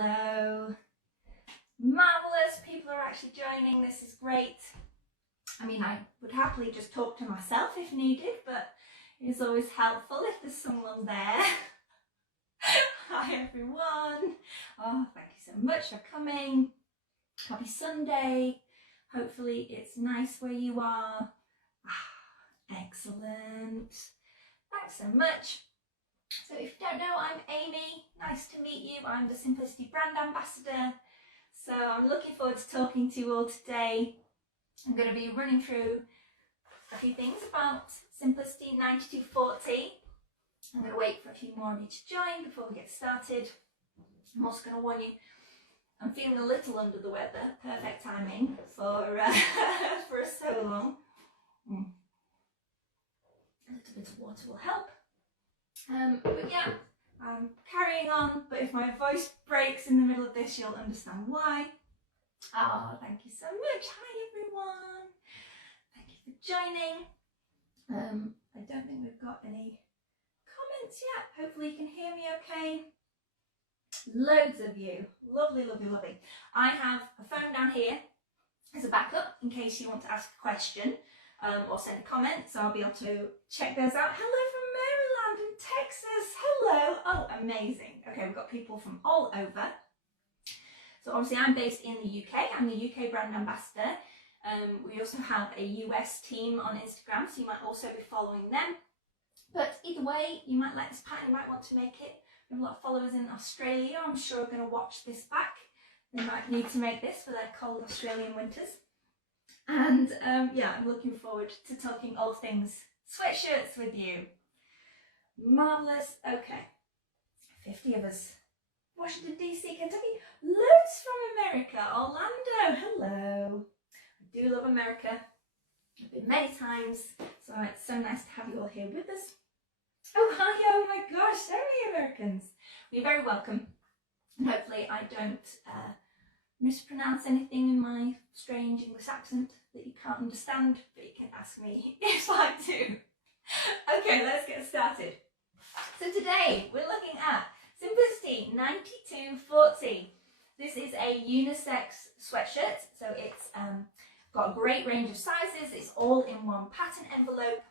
Hello. Marvellous, people are actually joining, this is great. I mean, I would happily just talk to myself if needed, but it is always helpful if there's someone there. Hi everyone. Oh, thank you so much for coming. Happy Sunday. Hopefully it's nice where you are. Excellent. Thanks so much. So if you don't know, I'm Amy. Nice to meet you. I'm the Simplicity Brand Ambassador. So I'm looking forward to talking to you all today. I'm going to be running through a few things about Simplicity 9240. I'm going to wait for a few more of you to join before we get started. I'm also going to warn you, I'm feeling a little under the weather. Perfect timing for for a Sewalong. A little bit of water will help. But yeah, I'm carrying on, but if my voice breaks in the middle of this, you'll understand why. Oh, thank you so much. Hi everyone. Thank you for joining. I don't think we've got any comments yet. Hopefully you can hear me okay. Loads of you. Lovely, lovely, lovely. I have a phone down here as a backup in case you want to ask a question or send a comment, so I'll be able to check those out. Hello from Maryland and Texas. Hello. Oh, amazing. Okay, we've got people from all over. So obviously I'm based in the UK. I'm the UK brand ambassador. We also have a US team on Instagram, so you might also be following them. But either way, you might like this pattern, you might want to make it. We have a lot of followers in Australia, I'm sure, are going to watch this back. They might need to make this for their cold Australian winters. And yeah, I'm looking forward to talking all things sweatshirts with you. Marvellous. Okay, 50 of us. Washington DC, Kentucky, loads from America. Orlando, hello. I do love America. I've been many times, so it's so nice to have you all here with us. Oh hi, oh my gosh, so many Americans. You're very welcome. And hopefully I don't mispronounce anything in my strange English accent that you can't understand, but you can ask me if I do. Okay, let's get started. So today we're looking at Simplicity 9240. This is a unisex sweatshirt, so it's got a great range of sizes. It's all in one pattern envelope.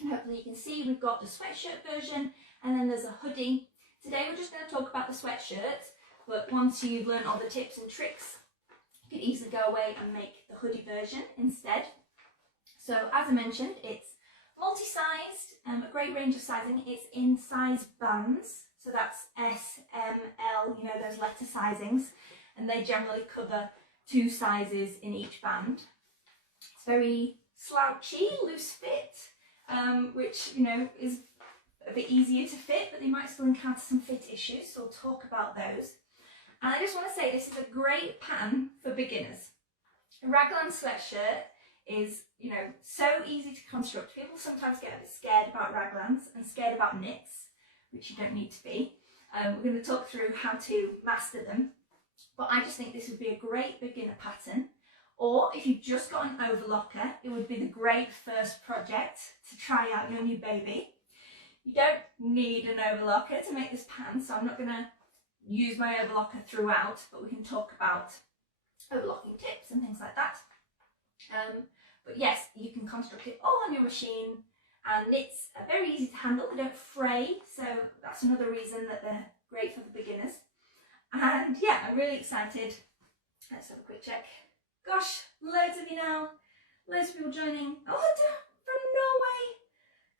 And hopefully you can see we've got the sweatshirt version and then there's a hoodie. Today we're just going to talk about the sweatshirt, but once you've learned all the tips and tricks, you can easily go away and make the hoodie version instead. So as I mentioned, it's multi-sized, a great range of sizing. It's in size bands, so that's S, M, L, you know, those letter sizings, and they generally cover 2 sizes in each band. It's very slouchy, loose fit, which, you know, is a bit easier to fit, but they might still encounter some fit issues, so we'll talk about those. And I just want to say this is a great pattern for beginners. A raglan sweatshirt is, you know, so easy to construct. People sometimes get a bit scared about raglans and scared about knits, which you don't need to be. We're going to talk through how to master them, but I just think this would be a great beginner pattern. Or if you've just got an overlocker, it would be the great first project to try out your new baby. You don't need an overlocker to make this pattern, so I'm not going to use my overlocker throughout, but we can talk about overlocking tips and things like that. But yes, you can construct it all on your machine, and knits are very easy to handle. They don't fray, so that's another reason that they're great for the beginners. And yeah, I'm really excited. Let's have a quick check. Gosh, loads of you now. Loads of people joining. Oh, from Norway,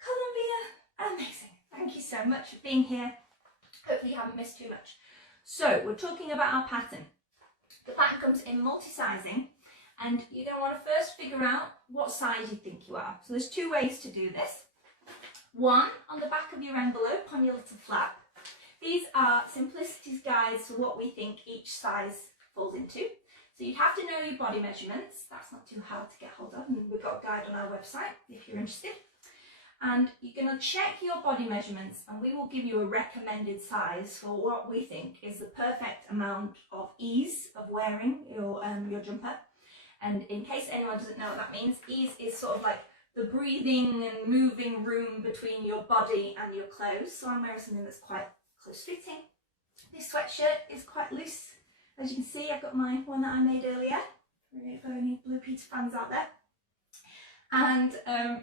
Colombia. Amazing. Thank you so much for being here. Hopefully you haven't missed too much. So we're talking about our pattern. The pattern comes in multi-sizing, and you're going to want to first figure out what size you think you are. So there's 2 ways to do this. One, on the back of your envelope on your little flap. These are Simplicity's guides for what we think each size falls into. So you'd have to know your body measurements. That's not too hard to get hold of, and we've got a guide on our website if you're interested. And you're going to check your body measurements, and we will give you a recommended size for what we think is the perfect amount of ease of wearing your jumper. And in case anyone doesn't know what that means, ease is sort of like the breathing and moving room between your body and your clothes. So I'm wearing something that's quite close fitting. This sweatshirt is quite loose. As you can see, I've got my one that I made earlier, if there are any Blue Peter fans out there. And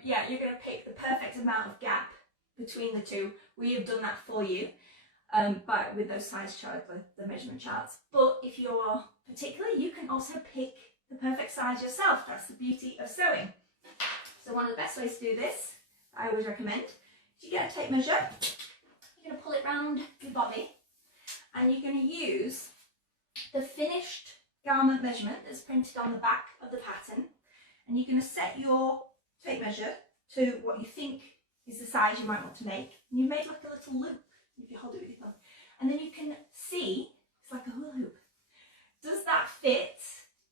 yeah, you're going to pick the perfect amount of gap between the two. We have done that for you but with those size charts, the measurement charts. But if you're particular, you can also pick the perfect size yourself. That's the beauty of sewing. So one of the best ways to do this, I always recommend, is you get a tape measure, you're going to pull it round your body, and you're going to use the finished garment measurement that's printed on the back of the pattern, and you're going to set your tape measure to what you think is the size you might want to make. And you've made like a little loop, if you hold it with your thumb, and then you can see, it's like a hula hoop. Does that fit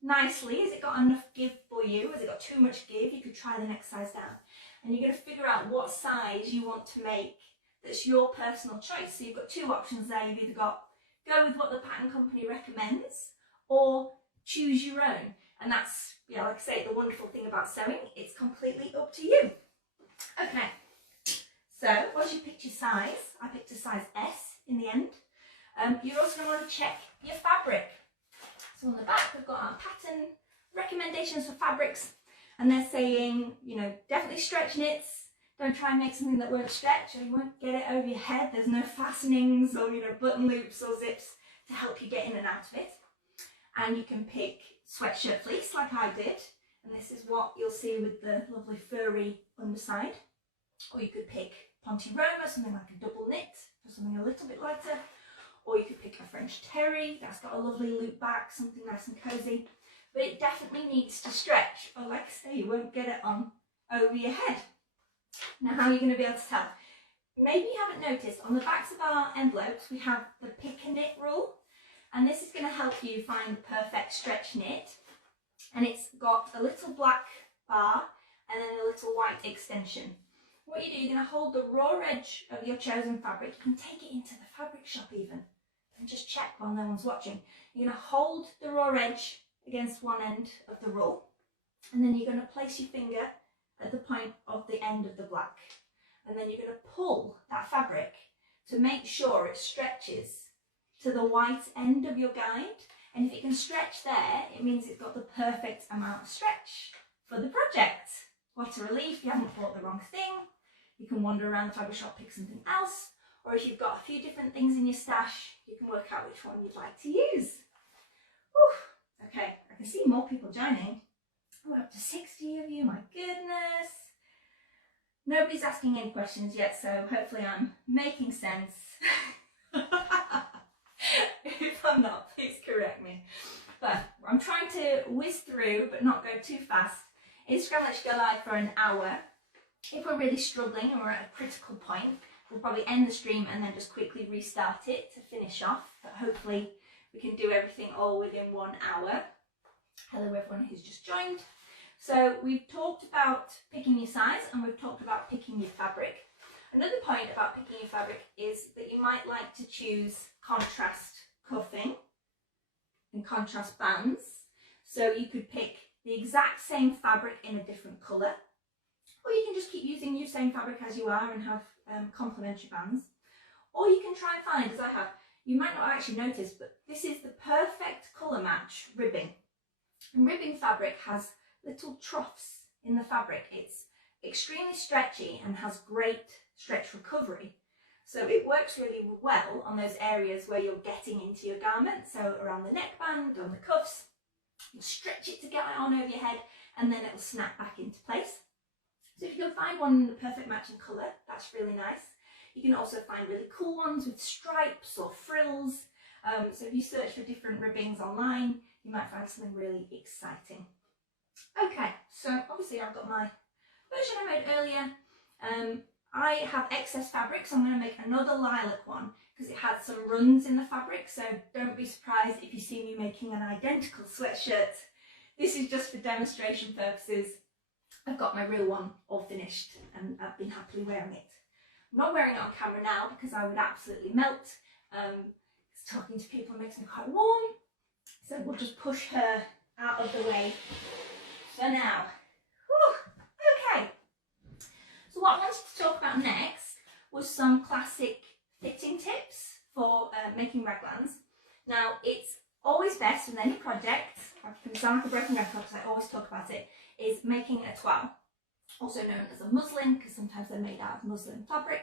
nicely? Has it got enough give for you? Has it got too much give? You could try the next size down. And you're going to figure out what size you want to make that's your personal choice. So you've got two options there. You've either got go with what the pattern company recommends or choose your own. And that's, yeah, like I say, the wonderful thing about sewing, it's completely up to you. Okay, so once you picked your size, I picked a size S in the end. You're also going to want to check your fabric. So on the back, we've got our pattern recommendations for fabrics, and they're saying, you know, definitely stretch knits. Don't try and make something that won't stretch or you won't get it over your head. There's no fastenings or, you know, button loops or zips to help you get in and out of it. And you can pick sweatshirt fleece like I did, and this is what you'll see with the lovely furry underside. Or you could pick Ponte Roma, something like a double knit for something a little bit lighter. Or you could pick a French terry, that's got a lovely loop back, something nice and cosy. But it definitely needs to stretch, or like I say, you won't get it on over your head. Now, how are you going to be able to tell? Maybe you haven't noticed, on the backs of our envelopes we have the pick a knit rule, and this is going to help you find the perfect stretch knit. And it's got a little black bar and then a little white extension. What you do, you're going to hold the raw edge of your chosen fabric. You can take it into the fabric shop even and just check while no one's watching. You're going to hold the raw edge against one end of the roll, and then you're going to place your finger at the point of the end of the black, and then you're going to pull that fabric to make sure it stretches to the white end of your guide. And if it can stretch there, it means it's got the perfect amount of stretch for the project. What a relief, you haven't bought the wrong thing. You can wander around the fabric shop, pick something else, or if you've got a few different things in your stash, you can work out which one you'd like to use. Whew. Okay, I can see more people joining. We're up to 60 of you, my goodness. Nobody's asking any questions yet, so hopefully I'm making sense. If I'm not, please correct me. But I'm trying to whiz through, but not go too fast. Instagram lets you go live for an hour. If we're really struggling and we're at a critical point, we'll probably end the stream and then just quickly restart it to finish off. But hopefully we can do everything all within 1 hour. Hello everyone who's just joined. So we've talked about picking your size and we've talked about picking your fabric. Another point about picking your fabric is that you might like to choose contrast cuffing and contrast bands. So you could pick the exact same fabric in a different colour, or you can just keep using your same fabric as you are and have complementary bands. Or you can try and find, as I have, you might not actually notice, but this is the perfect colour match ribbing. And ribbing fabric has little troughs in the fabric. It's extremely stretchy and has great stretch recovery. So it works really well on those areas where you're getting into your garment, so around the neckband, on the cuffs. You'll stretch it to get it on over your head and then it'll snap back into place. So if you can find one in the perfect matching colour, that's really nice. You can also find really cool ones with stripes or frills. So if you search for different ribbings online, you might find something really exciting. Okay, so obviously I've got my version I made earlier. I have excess fabric, so I'm going to make another lilac one because it had some runs in the fabric, so don't be surprised if you see me making an identical sweatshirt. This is just for demonstration purposes. I've got my real one all finished and I've been happily wearing it. I'm not wearing it on camera now because I would absolutely melt. Talking to people makes me quite warm, so we'll just push her out of the way for now. Whew. Okay, so what I wanted to talk about next was some classic fitting tips for making raglans. Now, it's always best with any project, I'm going to sound like a broken record because I always talk about it, is making a toile, also known as a muslin because sometimes they're made out of muslin fabric.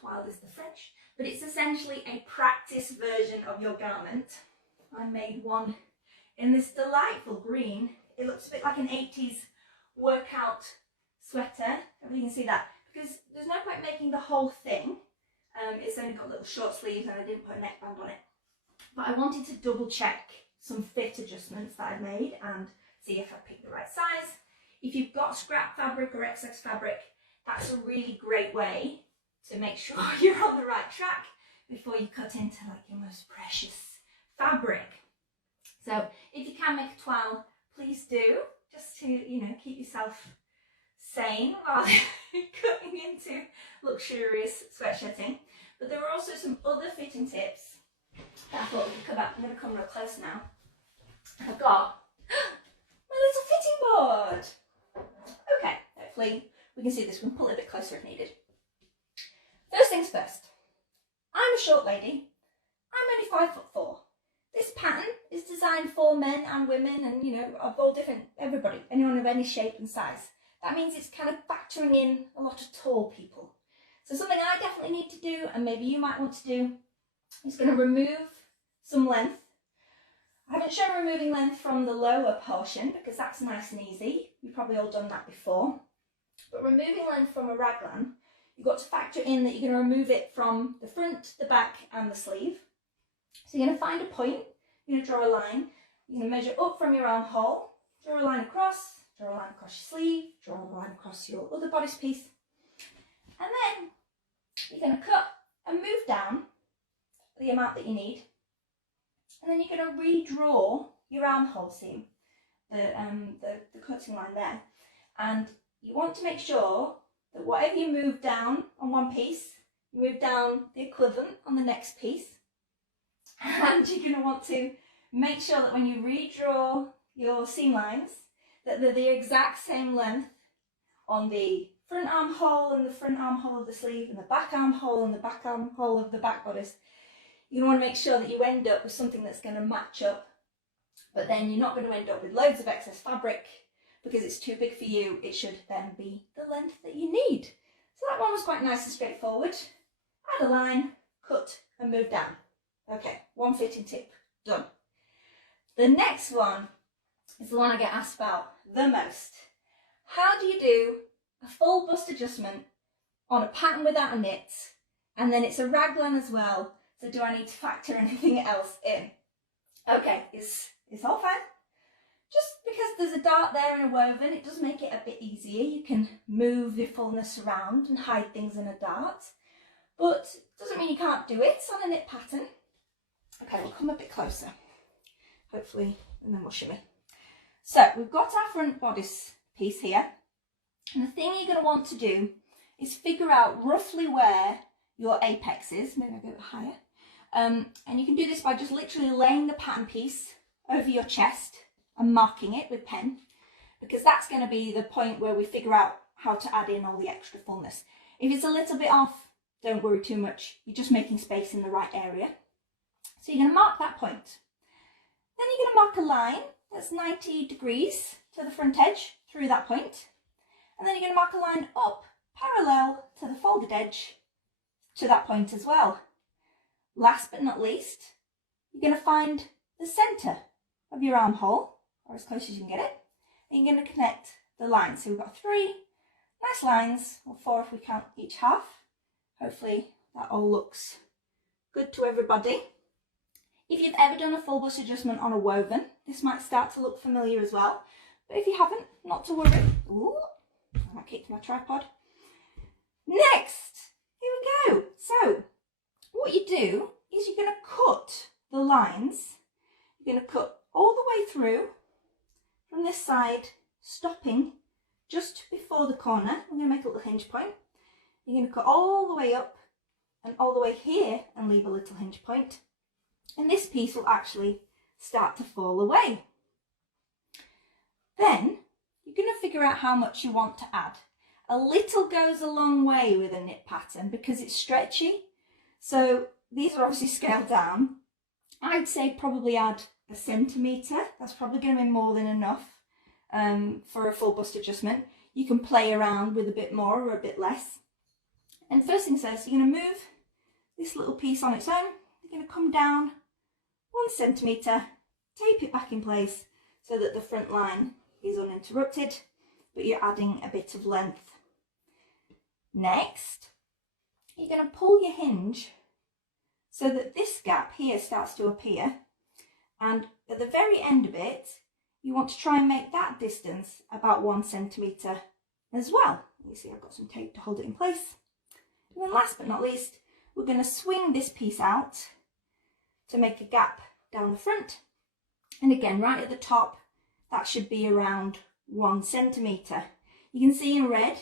Toile is the French, but it's essentially a practice version of your garment. I made one in this delightful green. It looks a bit like an 80s workout sweater. Hopefully you can see that, because there's no point making the whole thing. It's only got little short sleeves and I didn't put a neckband on it. But I wanted to double check some fit adjustments that I've made and see if I picked the right size. If you've got scrap fabric or excess fabric, that's a really great way to make sure you're on the right track before you cut into like your most precious fabric. So if you can make a toile, please do, just to, you know, keep yourself sane while cutting into luxurious sweatshirting. But there are also some other fitting tips that I thought we could cover. I'm going to come real close now. I've got my little fitting board. Okay, hopefully we can see this. We can pull it a bit closer if needed. First things first, I'm a short lady. I'm only 5'4". This pattern is designed for men and women and, you know, of all different, everybody, anyone of any shape and size. That means it's kind of factoring in a lot of tall people. So something I definitely need to do, and maybe you might want to do, is going to remove some length. I haven't shown removing length from the lower portion because that's nice and easy. You've probably all done that before. But removing length from a raglan, you've got to factor in that you're going to remove it from the front, the back and the sleeve. So you're going to find a point, you're going to draw a line, you're going to measure up from your armhole, draw a line across your sleeve, draw a line across your other bodice piece, and then you're going to cut and move down the amount that you need, and then you're going to redraw your armhole seam, the cutting line there, and you want to make sure that whatever you move down on one piece, you move down the equivalent on the next piece. And you're going to want to make sure that when you redraw your seam lines, that they're the exact same length on the front armhole and the front armhole of the sleeve and the back armhole and the back armhole of the back bodice. You're going to want to make sure that you end up with something that's going to match up, but then you're not going to end up with loads of excess fabric because it's too big for you. It should then be the length that you need. So that one was quite nice and straightforward. Add a line, cut and move down. Okay, one fitting tip, done. The next one is the one I get asked about the most. How do you do a full bust adjustment on a pattern without a knit, and then it's a raglan as well, so do I need to factor anything else in? Okay, it's all fine. Just because there's a dart there and a woven, it does make it a bit easier. You can move the fullness around and hide things in a dart, but it doesn't mean you can't do it on a knit pattern. Okay, we'll come a bit closer, hopefully, and then we'll shimmy. So we've got our front bodice piece here, and the thing you're going to want to do is figure out roughly where your apex is. Maybe I'll go a bit higher. And you can do this by just literally laying the pattern piece over your chest and marking it with pen, because that's going to be the point where we figure out how to add in all the extra fullness. If it's a little bit off, don't worry too much. You're just making space in the right area. So you're going to mark that point. Then you're going to mark a line that's 90 degrees to the front edge through that point. And then you're going to mark a line up parallel to the folded edge to that point as well. Last but not least, you're going to find the centre of your armhole, or as close as you can get it, and you're going to connect the lines. So we've got 3 nice lines, or 4 if we count each half. Hopefully that all looks good to everybody. If you've ever done a full bust adjustment on a woven, this might start to look familiar as well. But if you haven't, not to worry. Ooh, I kicked my tripod. Next, here we go. So what you do is you're going to cut the lines. You're going to cut all the way through from this side, stopping just before the corner. I'm going to make a little hinge point. You're going to cut all the way up and all the way here and leave a little hinge point. And this piece will actually start to fall away. Then you're going to figure out how much you want to add. A little goes a long way with a knit pattern because it's stretchy. So these are obviously scaled down. I'd say probably add a centimetre. That's probably going to be more than enough for a full bust adjustment. You can play around with a bit more or a bit less. And first thing says, you're going to move this little piece on its own. You're going to come down 1 centimetre, tape it back in place so that the front line is uninterrupted, but you're adding a bit of length. Next, you're going to pull your hinge so that this gap here starts to appear, and at the very end of it, you want to try and make that distance about 1 centimetre as well. You see I've got some tape to hold it in place. And then last but not least, we're going to swing this piece out to make a gap down the front. And again, right at the top, that should be around 1 centimetre. You can see in red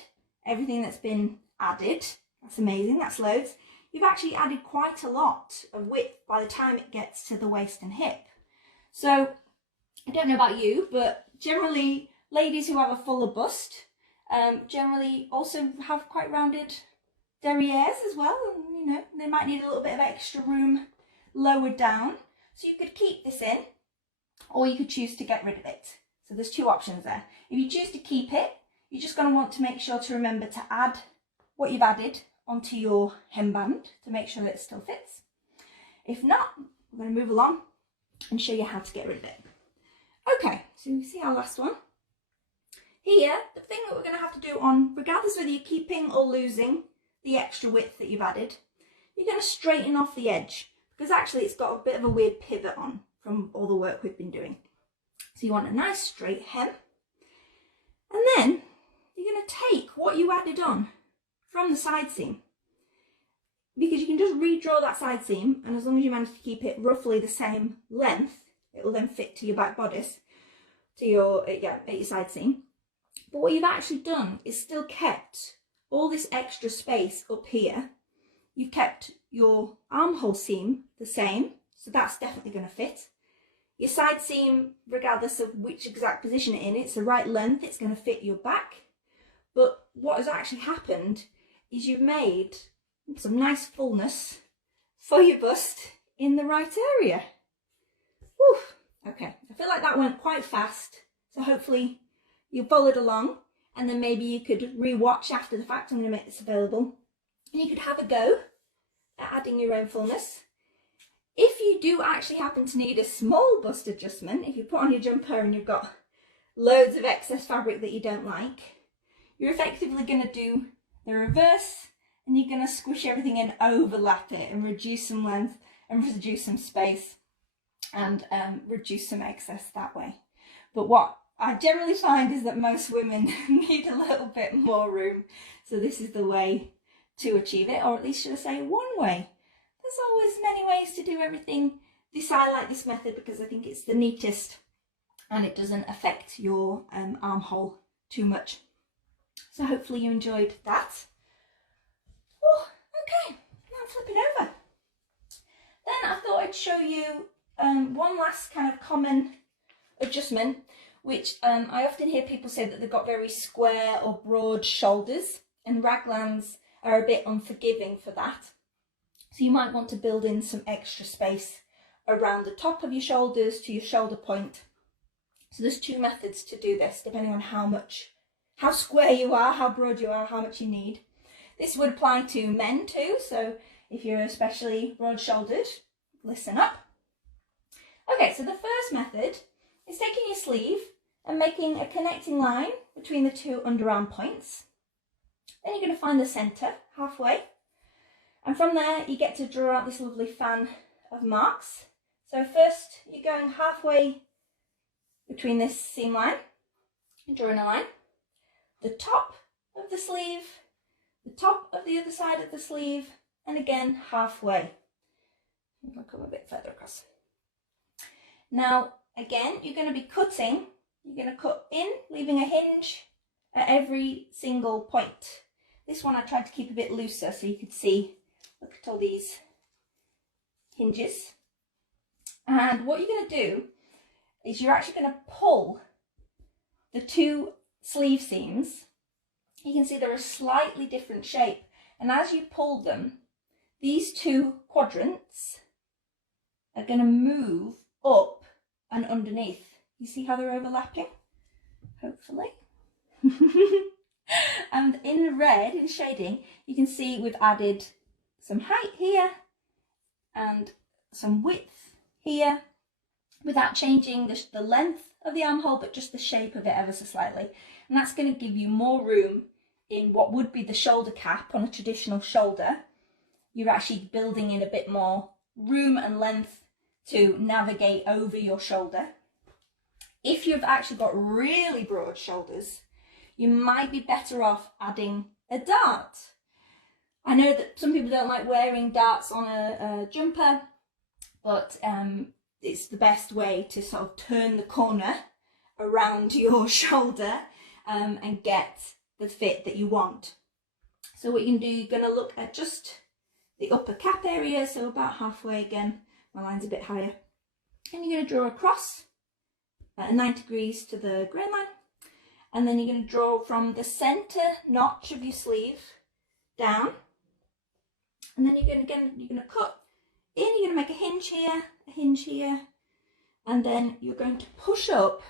everything that's been added. That's amazing, that's loads. You've actually added quite a lot of width by the time it gets to the waist and hip. So I don't know about you, but generally ladies who have a fuller bust generally also have quite rounded derrieres as well, and you know, they might need a little bit of extra room lower down. So you could keep this in, or you could choose to get rid of it. So there's two options there. If you choose to keep it, you're just going to want to make sure to remember to add what you've added onto your hemband to make sure that it still fits. If not, we're going to move along and show you how to get rid of it. Okay, so you see our last one. Here, the thing that we're going to have to do on, regardless whether you're keeping or losing the extra width that you've added, you're going to straighten off the edge, because actually it's got a bit of a weird pivot on from all the work we've been doing. So you want a nice straight hem, and then you're going to take what you added on from the side seam, because you can just redraw that side seam, and as long as you manage to keep it roughly the same length, it will then fit to your back bodice, to your, at your side seam. But what you've actually done is still kept all this extra space up here. You've kept your armhole seam the same, so that's definitely going to fit. Your side seam, regardless of which exact position it's in, it's the right length, it's going to fit your back. But what has actually happened is you've made some nice fullness for your bust in the right area. Whew. Okay, I feel like that went quite fast, so hopefully you followed along, and then maybe you could re-watch after the fact. I'm going to make this available, and you could have a go at adding your own fullness. If you do actually happen to need a small bust adjustment, if you put on your jumper and you've got loads of excess fabric that you don't like, you're effectively going to do the reverse, and you're going to squish everything in, overlap it, and reduce some length and reduce some space, and reduce some excess that way. But what I generally find is that most women need a little bit more room, so this is the way to achieve it, or at least should I say one way. There's always many ways to do everything. I like this method because I think it's the neatest, and it doesn't affect your armhole too much. So hopefully you enjoyed that. Oh, okay, now flip it over. Then I thought I'd show you one last kind of common adjustment, which I often hear people say that they've got very square or broad shoulders, and raglans are a bit unforgiving for that. So you might want to build in some extra space around the top of your shoulders to your shoulder point. So there's two methods to do this, depending on how square you are, how broad you are, how much you need. This would apply to men too, so if you're especially broad shouldered, listen up. Okay, so the first method is taking your sleeve and making a connecting line between the two underarm points. Then you're going to find the centre halfway, and from there you get to draw out this lovely fan of marks. So first you're going halfway between this seam line and drawing a line, the top of the sleeve, the top of the other side of the sleeve, and again halfway. I'll come a bit further across. Now again, you're going to be cutting. You're going to cut in, leaving a hinge at every single point. This one I tried to keep a bit looser so you could see, look at all these hinges. And what you're going to do is you're actually going to pull the two sleeve seams. You can see they're a slightly different shape, and as you pull them, these two quadrants are going to move up and underneath. You see how they're overlapping? Hopefully. And in red, in shading, you can see we've added some height here and some width here without changing the length of the armhole, but just the shape of it ever so slightly. And that's going to give you more room in what would be the shoulder cap on a traditional shoulder. You're actually building in a bit more room and length to navigate over your shoulder. If you've actually got really broad shoulders, you might be better off adding a dart. I know that some people don't like wearing darts on a jumper, but it's the best way to sort of turn the corner around your shoulder and get the fit that you want. So what you can do, you're going to look at just the upper cap area, so about halfway again. My line's a bit higher. And you're going to draw across at 90 degrees to the grain line. And then you're going to draw from the centre notch of your sleeve down. And then you're going to cut in, you're going to make a hinge here, and then you're going to push up,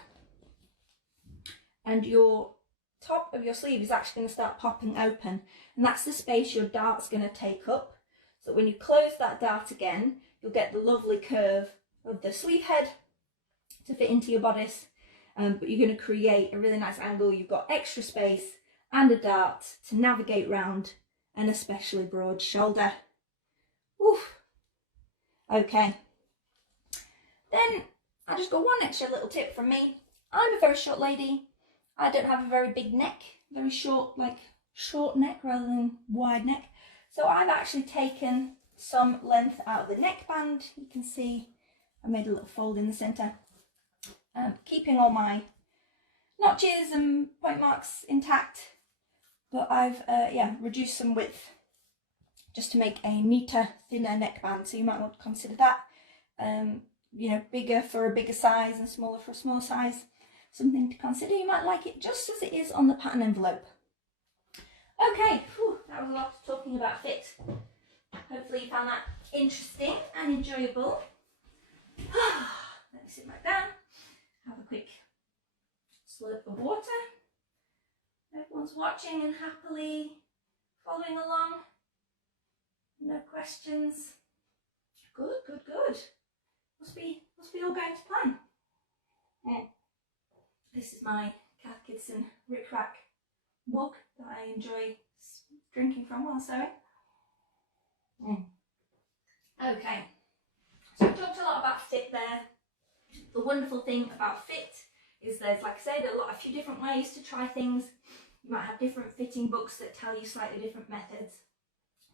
and your top of your sleeve is actually going to start popping open, and that's the space your dart's going to take up. So when you close that dart again, you'll get the lovely curve of the sleeve head to fit into your bodice, but you're going to create a really nice angle. You've got extra space and a dart to navigate round an especially broad shoulder. Oof. Okay. Then I just got one extra little tip from me. I'm a very short lady. I don't have a very big neck, very short, like short neck rather than wide neck. So I've actually taken some length out of the neckband. You can see I made a little fold in the centre, keeping all my notches and point marks intact, but I've reduced some width just to make a neater, thinner neckband. So you might want to consider that. You know, bigger for a bigger size and smaller for a smaller size. Something to consider. You might like it just as it is on the pattern envelope. Okay, that was a lot of talking about fit. Hopefully you found that interesting and enjoyable. Let me sit back down, have a quick slurp of water. Everyone's watching and happily following along. No questions. Good, good, good. Must be all going to plan. Yeah. This is my Kath Kidson Rick Rack mug that I enjoy drinking from while sewing. Okay, so we talked a lot about fit there. The wonderful thing about fit is there's, like I said, a few different ways to try things. You might have different fitting books that tell you slightly different methods.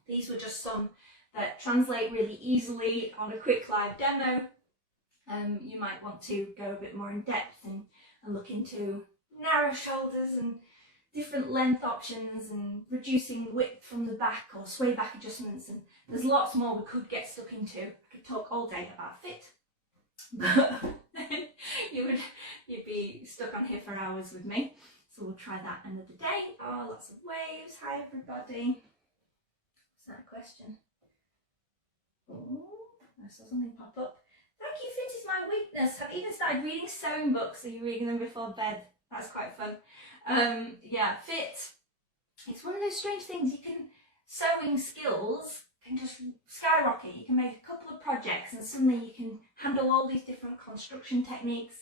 These were just some that translate really easily on a quick live demo. You might want to go a bit more in depth and look into narrow shoulders and different length options and reducing width from the back or sway back adjustments, and there's lots more we could get stuck into. I could talk all day about fit, but then you'd be stuck on here for hours with me. So we'll try that another day. Oh, lots of waves. Hi everybody. Is that a question? Oh, I saw something pop up. Thank you, fit is my weakness. I've even started reading sewing books. Are you reading them before bed? That's quite fun. Yeah, fit. It's one of those strange things. Sewing skills can just skyrocket. You can make a couple of projects and suddenly you can handle all these different construction techniques.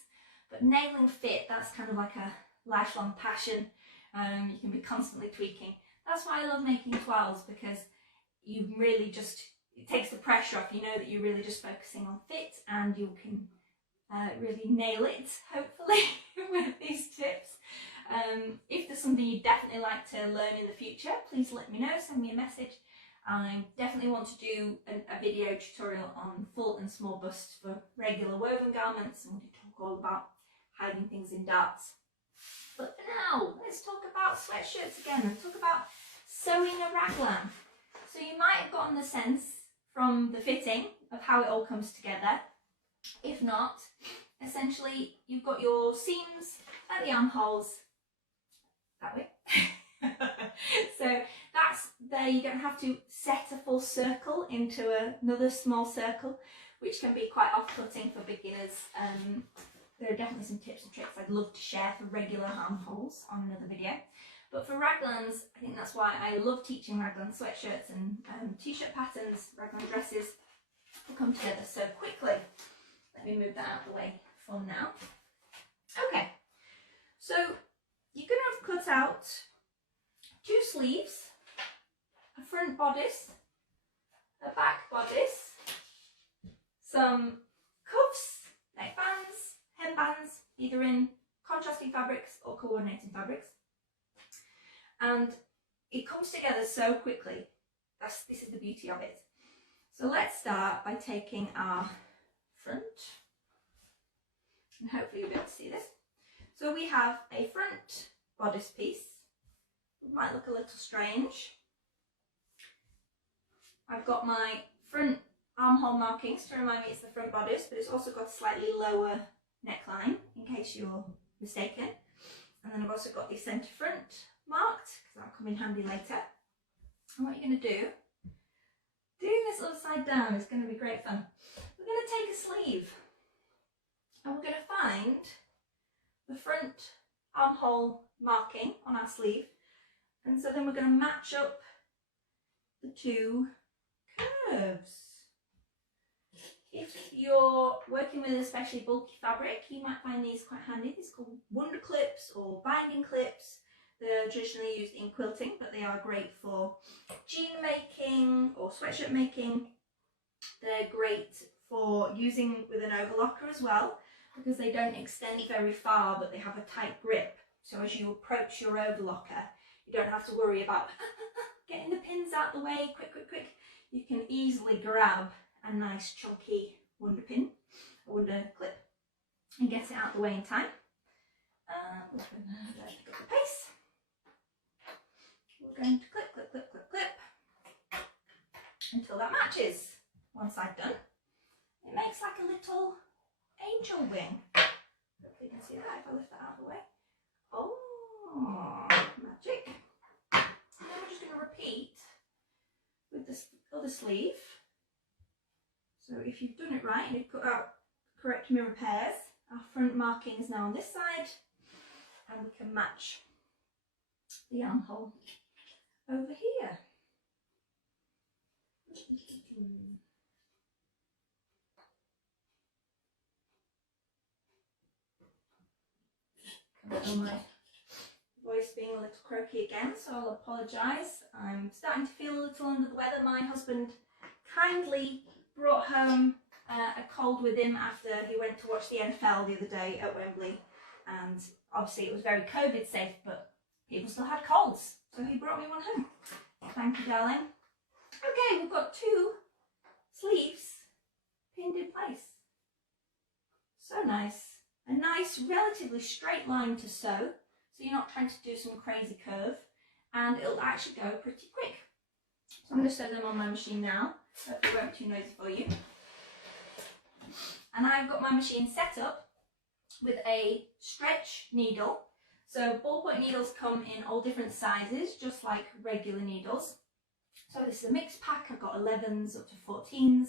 But nailing fit, that's kind of like a lifelong passion. You can be constantly tweaking. That's why I love making toiles, because you really just, it takes the pressure off. You know that you're really just focusing on fit, and you can really nail it, hopefully, with these tips. If there's something you'd definitely like to learn in the future, please let me know, send me a message. I definitely want to do a video tutorial on full and small busts for regular woven garments, and we talk all about hiding things in darts. But for now, let's talk about sweatshirts again and talk about sewing a raglan. So you might have gotten the sense from the fitting of how it all comes together. If not, essentially you've got your seams at the armholes that way So that's there, you don't have to set a full circle into another small circle, which can be quite off-putting for beginners. There are definitely some tips and tricks I'd love to share for regular armholes on another video. But for raglans, I think that's why I love teaching raglan sweatshirts and t-shirt patterns, raglan dresses will come together so quickly. Let me move that out of the way for now. Okay, so you're going to have cut out 2 sleeves, a front bodice, a back bodice, some cuffs, neckbands, hembands, either in contrasting fabrics or coordinating fabrics. And it comes together so quickly. This is the beauty of it. So let's start by taking our front, and hopefully you'll be able to see this. So we have a front bodice piece. It might look a little strange. I've got my front armhole markings to remind me it's the front bodice, but it's also got a slightly lower neckline in case you're mistaken. And then I've also got the centre front marked, because that'll come in handy later. And what you're going to do, doing this upside down is going to be great fun. We're going to take a sleeve and we're going to find the front armhole marking on our sleeve, and so then we're going to match up the 2 curves. If you're working with especially bulky fabric, you might find these quite handy. These are called wonder clips or binding clips. They're traditionally used in quilting, but they are great for jean making or sweatshirt making. They're great for using with an overlocker as well, because they don't extend very far, but they have a tight grip. So as you approach your overlocker, you don't have to worry about getting the pins out the way, quick. You can easily grab a nice chunky wonder pin, a wonder clip, and get it out the way in time. We're going to pick up the pace. We're going to clip until that matches. Once I've done, it makes like a little angel wing. Hopefully you can see that if I lift that out of the way. Oh, magic. And then we're just going to repeat with this other sleeve. So if you've done it right and you've cut out correct mirror pairs, our front marking is now on this side, and we can match the armhole over here. My voice being a little croaky again, so I'll apologise. I'm starting to feel a little under the weather. My husband kindly brought home a cold with him after he went to watch the NFL the other day at Wembley, and obviously it was very COVID safe, but people still had colds, so he brought me one home. Thank you, darling. Okay, we've got 2 sleeves pinned in place. So nice. A nice, relatively straight line to sew, so you're not trying to do some crazy curve, and it'll actually go pretty quick. So I'm going to sew them on my machine now, so it won't be too noisy for you. And I've got my machine set up with a stretch needle. So ballpoint needles come in all different sizes, just like regular needles. So this is a mixed pack. I've got 11s up to 14s.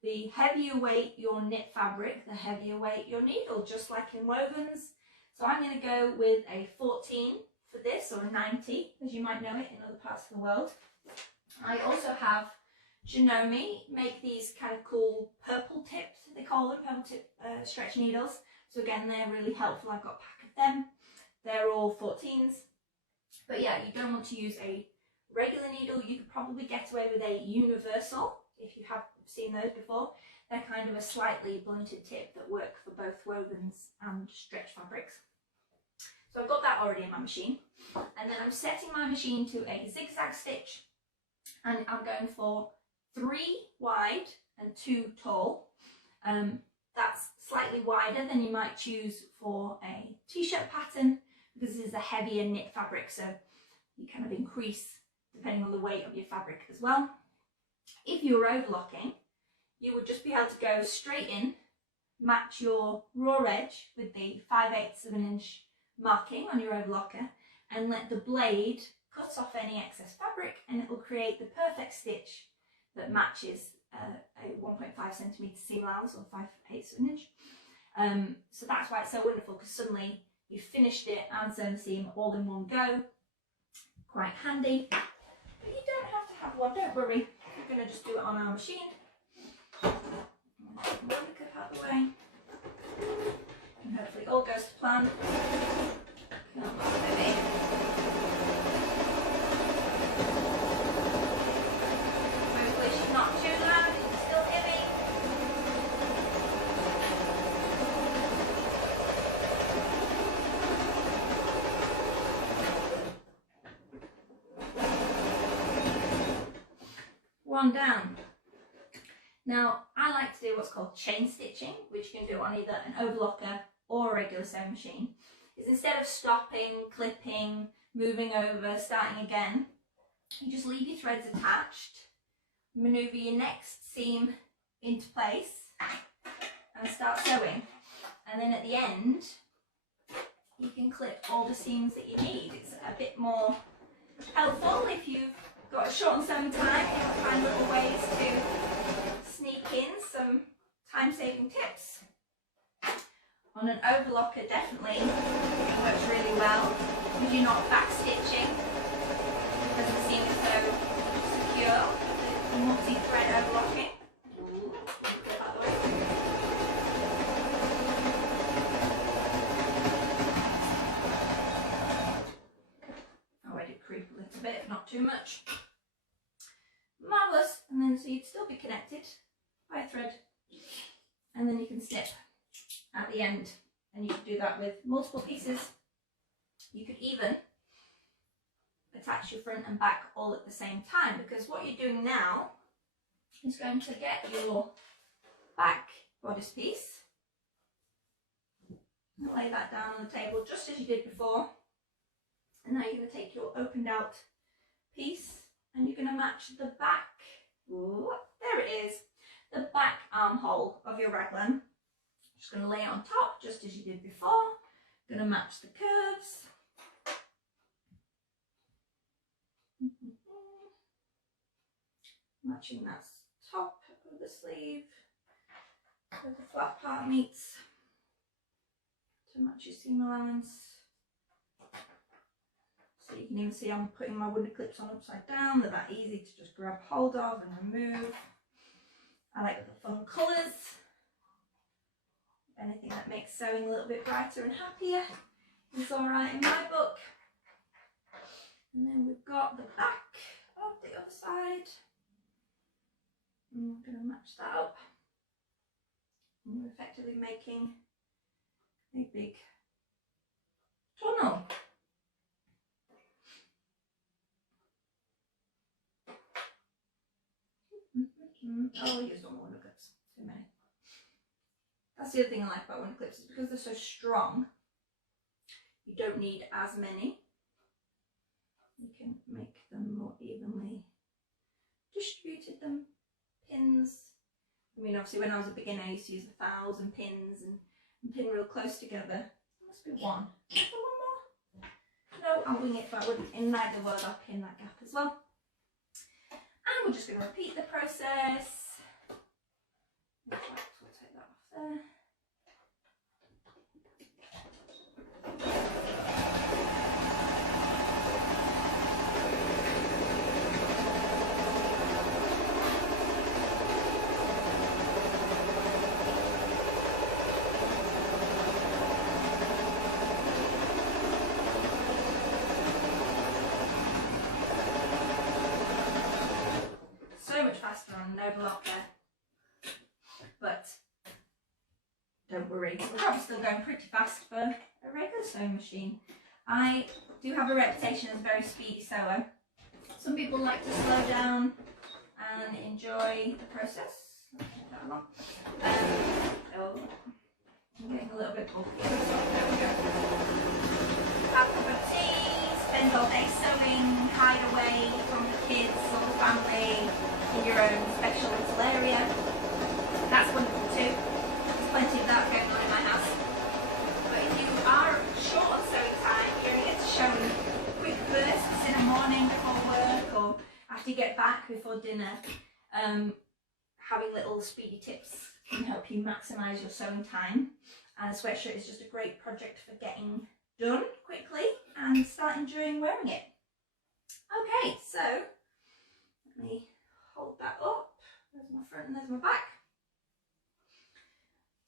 The heavier weight your knit fabric, the heavier weight your needle, just like in wovens. So I'm going to go with a 14 for this, or a 90, as you might know it in other parts of the world. I also have Janome make these kind of cool purple tips, they call them, purple tip stretch needles. So again, they're really helpful. I've got a pack of them. They're all 14s. But yeah, you don't want to use a regular needle. You could probably get away with a universal, if you have seen those before. They're kind of a slightly blunted tip that work for both wovens and stretch fabrics. So I've got that already in my machine. And then I'm setting my machine to a zigzag stitch, and I'm going for 3 wide and 2 tall. That's slightly wider than you might choose for a t-shirt pattern, because this is a heavier knit fabric, so you kind of increase depending on the weight of your fabric as well. If you were overlocking, you would just be able to go straight in, match your raw edge with the 5/8 of an inch marking on your overlocker, and let the blade cut off any excess fabric, and it will create the perfect stitch that matches a 1.5 centimetre seam allowance or 5/8 of an inch. So that's why it's so wonderful, because suddenly you've finished it and sewn the seam all in one go. Quite handy. But you don't have to have one, don't worry. We're going to just do it on our machine. Move the cup out of the way. And hopefully it all goes to plan. Come on, baby. Hopefully she's not too loud, you can still hear me. One down. Now, I like to do what's called chain stitching, which you can do on either an overlocker or a regular sewing machine. Is instead of stopping, clipping, moving over, starting again, you just leave your threads attached, manoeuvre your next seam into place and start sewing. And then at the end, you can clip all the seams that you need. It's a bit more helpful if you've got a short and sewing time. You can find little ways to sneak in some time-saving tips. On an overlocker, definitely it works really well because you're not back stitching because the seam is so secure. The multi-thread overlocking. Oh, I did creep a little bit, not too much. Marvellous. And then so you'd still be connected by a thread, and then you can snip at the end, and you could do that with multiple pieces. You could even attach your front and back all at the same time, because what you're doing now is going to get your back bodice piece and lay that down on the table just as you did before, and now you're going to take your opened out piece and you're going to match the back. Ooh, there it is, the back armhole of your raglan. Just going to lay it on top just as you did before. Going to match the curves. Matching that top of the sleeve where the flat part meets to match your seam allowance. So you can even see I'm putting my wooden clips on upside down. They're that easy to just grab hold of and remove. I like the fun colours. Anything that makes sewing a little bit brighter and happier is alright in my book. And then we've got the back of the other side. And we're going to match that up. And we're effectively making a big tunnel. Oh, I used all my wooden clips. Too many. That's the other thing I like about wooden clips, is because they're so strong, you don't need as many. You can make them more evenly distributed, them pins. I mean, obviously when I was a beginner I used to use 1,000 pins and pin real close together. There must be one. Is there one more? No, I'll wing it, but I wouldn't, in neither word I'll pin that gap as well. And we're just going to repeat the process. We'll take that off there. So much faster on an overlocker, but don't worry, we're probably still going pretty fast for a regular sewing machine. I do have a reputation as a very speedy sewer. Some people like to slow down and enjoy the process. Take that along. Oh, I'm getting a little bit bulky. There we go. Have a cup of tea, spend all day sewing, hide away from the kids or the family in your own special little area. That's wonderful too. There's plenty of that going on in my house. But if you are short on sewing time, you're going to get to show quick bursts in the morning before dinner, having little speedy tips can help you maximise your sewing time. And a sweatshirt is just a great project for getting done quickly and start enjoying wearing it. Okay, so let me hold that up. There's my front and there's my back.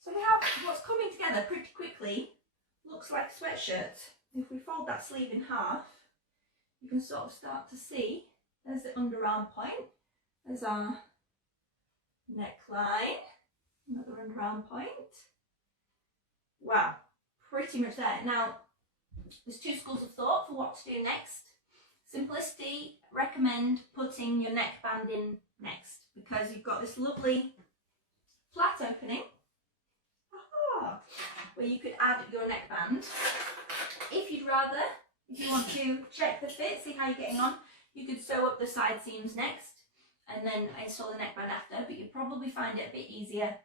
So we have what's coming together pretty quickly. Looks like a sweatshirt. If we fold that sleeve in half, you can sort of start to see, there's the underarm point, there's our neckline, another underarm point. Wow, pretty much there. Now, there's two schools of thought for what to do next. Simplicity recommend putting your neckband in next, because you've got this lovely flat opening where you could add your neckband. If you'd rather, if you want to check the fit, see how you're getting on, you could sew up the side seams next and then install the neckband after, but you'd probably find it a bit easier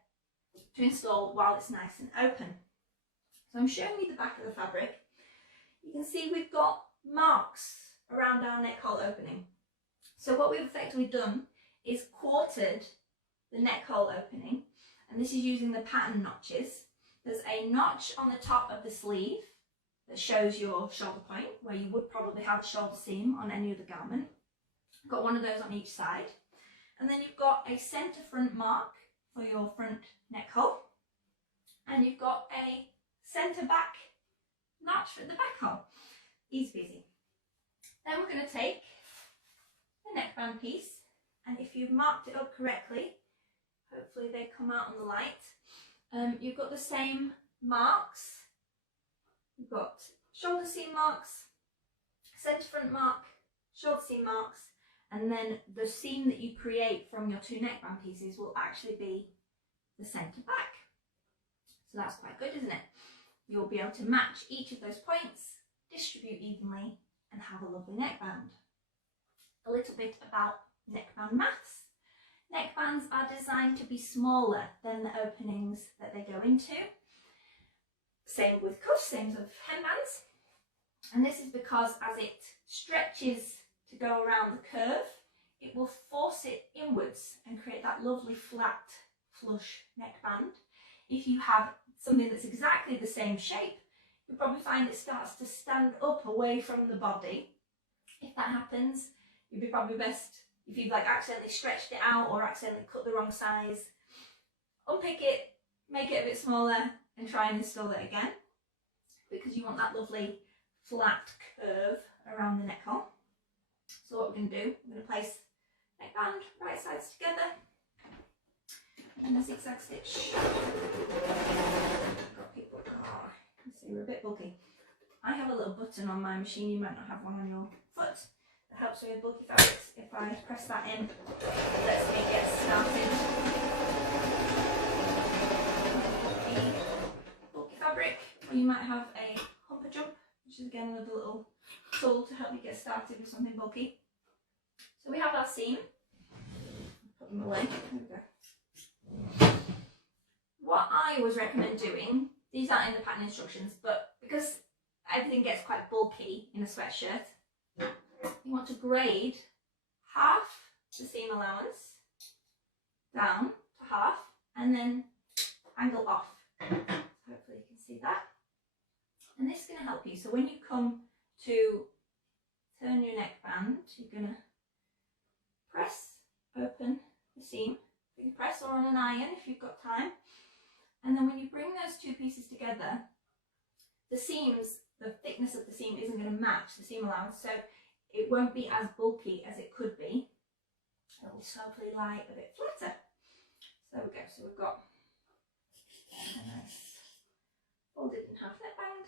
to install while it's nice and open. So I'm showing you the back of the fabric. You can see we've got marks around our neck hole opening. So what we've effectively done is quartered the neck hole opening, and this is using the pattern notches. There's a notch on the top of the sleeve that shows your shoulder point, where you would probably have a shoulder seam on any other garment. Got one of those on each side. And then you've got a centre front mark for your front neck hole. And you've got a centre back notch for the back hole. Easy peasy. Then we're going to take the neckband piece, and if you've marked it up correctly, hopefully they come out on the light, you've got the same marks. You've got shoulder seam marks, centre front mark, shoulder seam marks, and then the seam that you create from your two neckband pieces will actually be the centre back. So that's quite good, isn't it? You'll be able to match each of those points, distribute evenly, and have a lovely neckband. A little bit about neckband maths. Neckbands are designed to be smaller than the openings that they go into. Same with cuffs, same with hembands. And this is because as it stretches to go around the curve, it will force it inwards and create that lovely flat, flush neckband. If you have something that's exactly the same shape, you'll probably find it starts to stand up away from the body. If that happens, you'd be probably best, if you've like accidentally stretched it out or accidentally cut the wrong size, unpick it, make it a bit smaller and try and install it again, because you want that lovely flat curve around the neck hole. So what we're going to do, we're going to place neckband right sides together and a zigzag stitch. Got people, see, we're a bit bulky. I have a little button on my machine, you might not have one on your foot, that helps with bulky fabrics. If I press that in, it lets me get started. Bulky fabric, or you might have a humper jump, which is again another little tool to help you get started with something bulky. So we have our seam. Put them away. There we go. What I always recommend doing, these aren't in the pattern instructions, but because everything gets quite bulky in a sweatshirt, you want to grade half the seam allowance down to half and then angle off. Hopefully you can see that. And this is going to help you. So when you come to turn your neckband, you're going to press open the seam. You can press or on an iron if you've got time. And then when you bring those two pieces together, the seams, the thickness of the seam isn't going to match the seam allowance, so it won't be as bulky as it could be. It will hopefully lie a bit flatter. So there we go. So we've got a nice folded in half neckband.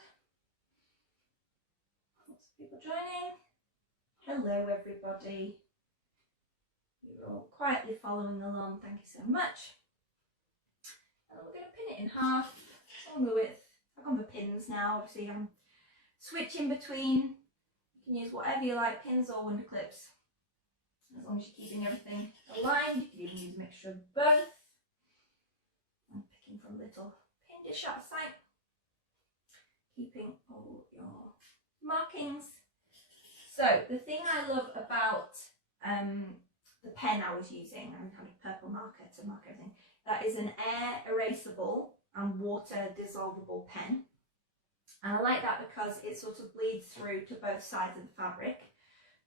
Lots of people joining. Hello everybody. You're all quietly following along, thank you so much. And we're going to pin it in half on the width. I've gone for pins now, obviously I'm switching between. You can use whatever you like, pins or window clips, as long as you're keeping everything aligned. You can even use a mixture of both. I'm picking from a little pin dish outside, keeping all your markings. So the thing I love about the the pen I was using, and kind of purple marker to mark everything. That is an air erasable and water dissolvable pen. And I like that because it sort of bleeds through to both sides of the fabric,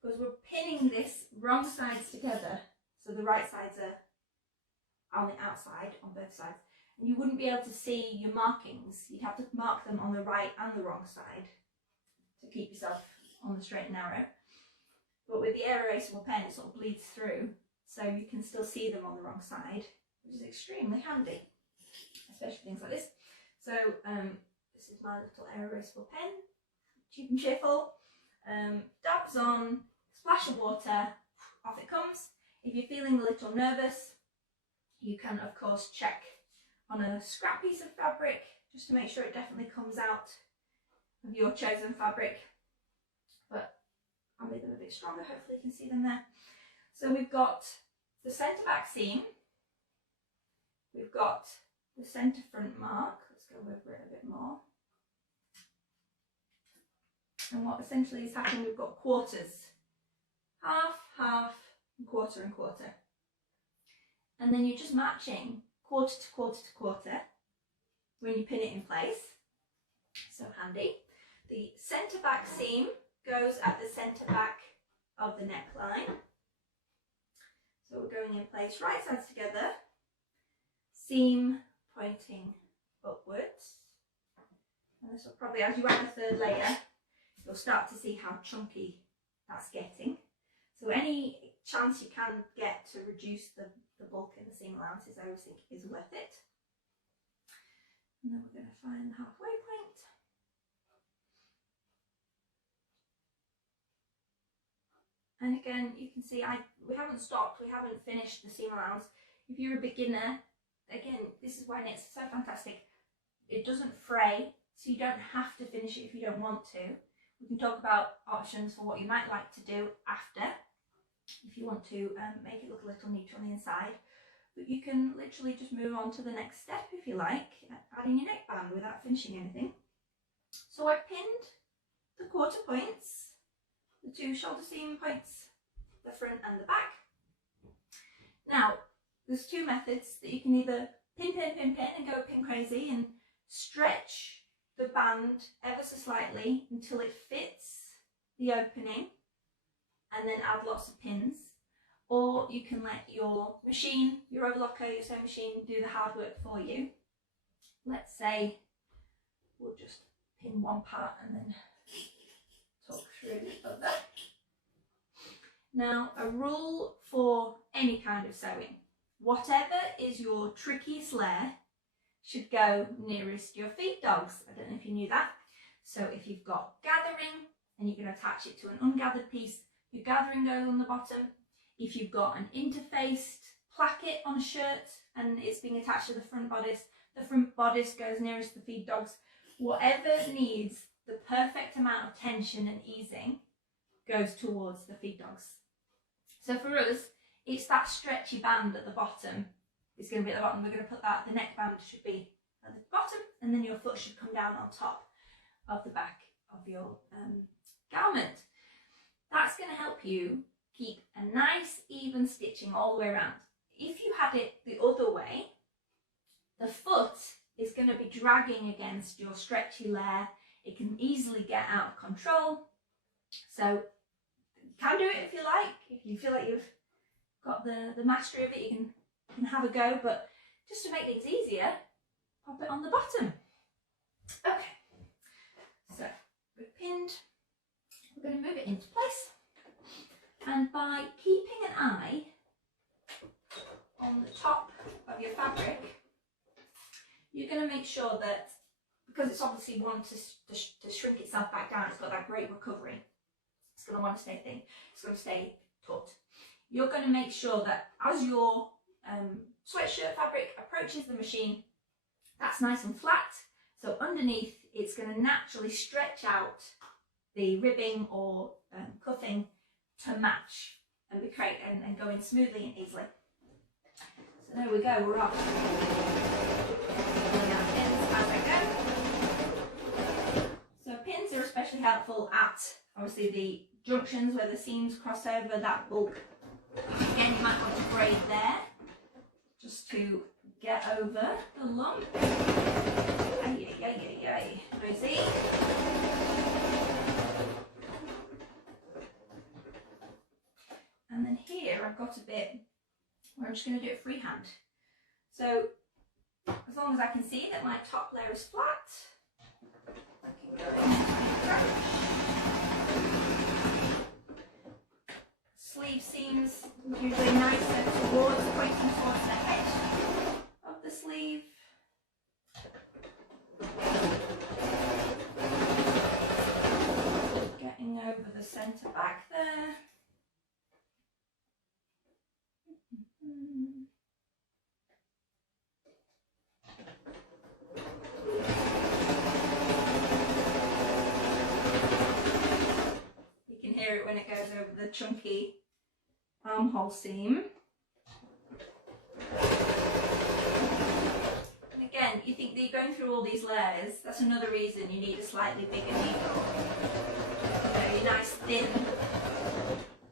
because we're pinning this wrong sides together, so the right sides are on the outside on both sides, and you wouldn't be able to see your markings. You'd have to mark them on the right and the wrong side to keep yourself on the straight and narrow. But with the air erasable pen, it sort of bleeds through, so you can still see them on the wrong side, which is extremely handy, especially things like this. So this is my little air erasable pen, cheap and cheerful. Dabs on, splash of water, off it comes. If you're feeling a little nervous, you can of course check on a scrap piece of fabric just to make sure it definitely comes out of your chosen fabric. But I'll make them a bit stronger, hopefully you can see them there. So we've got the centre back seam, we've got the centre front mark, let's go over it a bit more. And what essentially is happening, we've got quarters, half, half, and quarter and quarter. And then you're just matching quarter to quarter to quarter when you pin it in place. So handy. The centre back seam goes at the centre back of the neckline. So we're going in place, right sides together, seam pointing upwards. And this will probably, as you add the third layer, you'll start to see how chunky that's getting. So any chance you can get to reduce the bulk in the seam allowances, I always think is worth it. And then we're going to find the halfway point. And again, you can see we haven't stopped, we haven't finished the seam allowance. If you're a beginner, again, this is why it's so fantastic. It doesn't fray, so you don't have to finish it if you don't want to. We can talk about options for what you might like to do after, if you want to make it look a little neater on the inside. But you can literally just move on to the next step if you like, adding your neckband without finishing anything. So I pinned the quarter points, the two shoulder seam points, the front and the back. Now, there's two methods that you can either pin, pin, pin, pin and go pin crazy and stretch the band ever so slightly until it fits the opening and then add lots of pins, or you can let your machine, your overlocker, your sewing machine do the hard work for you. Let's say we'll just pin one part and then talk through the other. Now, a rule for any kind of sewing, whatever is your trickiest layer should go nearest your feed dogs. I don't know if you knew that. So if you've got gathering and you're going to attach it to an ungathered piece, your gathering goes on the bottom. If you've got an interfaced placket on a shirt and it's being attached to the front bodice goes nearest the feed dogs. Whatever needs the perfect amount of tension and easing goes towards the feed dogs. So for us, it's that stretchy band at the bottom. It's going to be at the bottom. We're going to put that, the neckband should be at the bottom, and then your foot should come down on top of the back of your garment. That's going to help you keep a nice even stitching all the way around. If you had it the other way, the foot is going to be dragging against your stretchy layer. It can easily get out of control. So you can do it if you like. If you feel like you've got the mastery of it, you can have a go, but just to make things easier, pop it on the bottom. Okay, so we've pinned, we're going to move it into place, and by keeping an eye on the top of your fabric, you're going to make sure that, because it's obviously wanting to shrink itself back down, it's got that great recovery, it's going to want to stay thin, it's going to stay taut. You're going to make sure that as your sweatshirt fabric approaches the machine, that's nice and flat, so underneath it's going to naturally stretch out the ribbing or cuffing to match and and go in smoothly and easily. So there we go, we're off. As I go. So pins are especially helpful at obviously the junctions where the seams cross over, that bulk. Again, you might want to braid there, just to get over the lump. Ay, ay, ay, ay, ay. Noisy. And then here I've got a bit where I'm just going to do it freehand. So as long as I can see that my top layer is flat, I can go in. Sleeve seams usually nicer towards, pointing towards the edge of the sleeve. Getting over the centre back there. You can hear it when it goes over the chunky armhole seam. And again, you think that you're going through all these layers, that's another reason you need a slightly bigger needle. A nice thin,